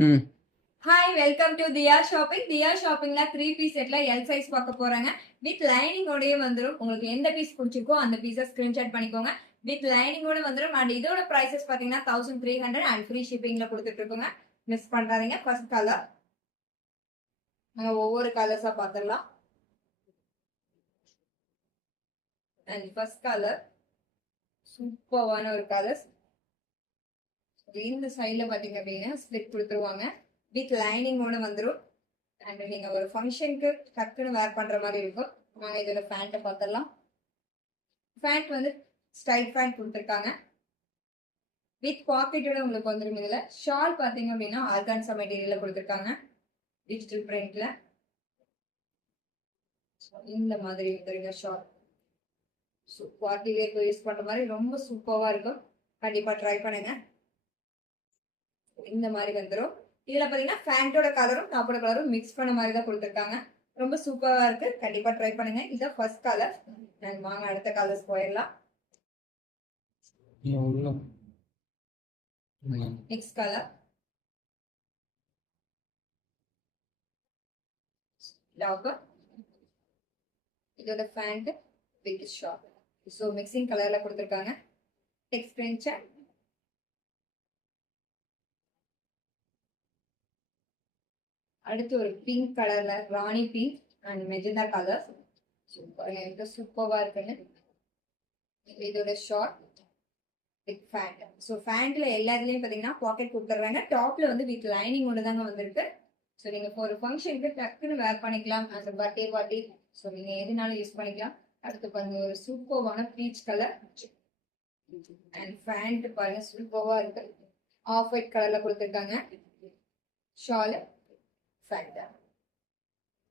ம். Hi, welcome to Dhiya shopping. தியா ஷாப்பிங்ல 3 பீஸ் செட்ல எல் சைஸ் பார்க்க போறாங்க. வித் லைனிங்கோடயே வந்துரும். உங்களுக்கு எந்த பீஸ் பிடிச்சிருக்கோ அந்த பீஸை ஸ்கிரீன்ஷாட் பண்ணிக்கோங்க. வித் லைனிங்கோட வந்துரும். அண்ட் இதோட பிரைசஸ் பாத்தீங்கன்னா 1300 அண்ட் ஃப்ரீ ஷிப்பிங்ல கொடுத்துட்டு இருக்கோங்க. மிஸ் பண்றாதீங்க. ஃபர்ஸ்ட் கலர் நம்ம ஒவ்வொரு கலர்ஸா பார்த்துடலாம். அண்ட் ஃபர்ஸ்ட் கலர் சூப்பரான ஒரு கலர்ஸ். இந்த சைட்ல பாத்தீங்க அப்படின்னா ஸ்பிளிட் கொடுத்துருவாங்க. வித் லைனிங்கோட வந்துடும். அண்ட் நீங்க ஒரு ஃபங்க்ஷனுக்கு டக்குன்னு வேர் பண்ற மாதிரி இருக்கும். நாங்க இதோட பேண்ட்டை பார்த்துடலாம். பேண்ட் வந்து ஸ்டைட் பேண்ட் கொடுத்துருக்காங்க. வித் பாக்கெட்டோட உங்களுக்கு வந்துடும். இதுல ஷால் பாத்தீங்க அப்படின்னா ஆர்கான்சா மெட்டீரியல்ல கொடுத்துருக்காங்க. டிஜிட்டல் பிரிண்ட்ல இந்த மாதிரி வந்துருங்க ஷால். பார்ட்டி வேர்க்கு யூஸ் பண்ற மாதிரி ரொம்ப சூப்பரா இருக்கும். கண்டிப்பா ட்ரை பண்ணுங்க. இந்த மாதிரி வந்துடும். இதுல பாத்தீங்கன்னா பேண்டோட கலரும் டாப்போட கலரும் மிக்ஸ் பண்ண மாதிரி தான் கொடுத்துருக்காங்க. ரொம்ப சூப்பரா இருக்கு. கண்டிப்பா ட்ரை பண்ணுங்க. இதான் ஃபர்ஸ்ட் கலர். வாங்க அடுத்த கலர்ஸ் போயிடலாம். Next colour top. இதோட pant with short. So mixing கலர்ல கொடுத்துருக்காங்க. Text print. அடுத்து ஒரு பிங்க் கலர்ல ராணி pink and magenta colour. Super, சூப்பரா இருக்குன்னு. இதோட ஷார்ட் வித் ஃபேண்ட். ஸோ ஃபேண்ட்ல எல்லாத்துலயும் பாத்தீங்கன்னா பாக்கெட் கொடுத்துட்றாங்க. டாப்ல வந்து வித் லைனிங் ஒன்று தாங்க வந்திருக்கு. ஸோ நீங்க ஒரு ஃபங்க்ஷனுக்கு டக்குன்னு வேர் பண்ணிக்கலாம். அந்த பர்த்டே பார்ட்டி ஸோ நீங்க எதுனாலும் யூஸ் பண்ணிக்கலாம். அடுத்து பாருங்க ஒரு சூப்பரான பீச் கலர் அண்ட் ஃபேண்ட் பாருங்க சூப்பரா இருக்கு. ஆஃப் ஒயிட் கலர்ல கொடுத்துருக்காங்க. Shawl pant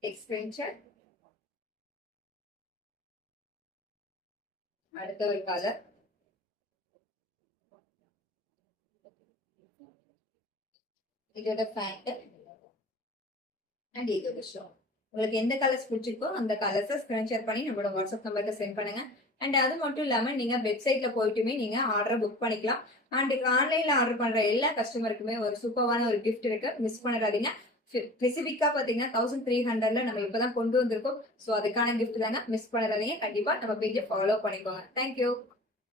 expansion. அடுத்த ஒரு கலர் இதோட பேண்ட் அண்ட் இதோட ஷால். உங்களுக்கு எந்த கலர்ஸ் பிடிச்சிருக்கோ அந்த கலர்ஸை ஸ்கிரீன்ஷாட் பண்ணி நம்மளோட வாட்ஸ்அப் நம்பருக்கு சென்ட் பண்ணுங்க. அண்ட் அது மட்டும் இல்லாம நீங்க வெப்சைட்ல போயிட்டுமே நீங்க ஆர்டர் புக் பண்ணிக்கலாம். அண்ட் ஆன்லைன்ல ஆர்டர் பண்ற எல்லா கஸ்டமருக்குமே ஒரு சூப்பரான ஒரு கிஃப்ட் இருக்கு. மிஸ் பண்ணிடாதீங்க. ஸ்பெசிபிக்கா பாத்தீங்கன்னா 1300ல நம்ம இப்பதான் கொண்டு வந்திருக்கோம். ஸோ அதுக்கான கிஃப்ட் தாங்க. மிஸ் பண்ணிடாதீங்க. கண்டிப்பா நம்ம பேஜை ஃபாலோ பண்ணிக்கோங்க. தேங்க்யூ.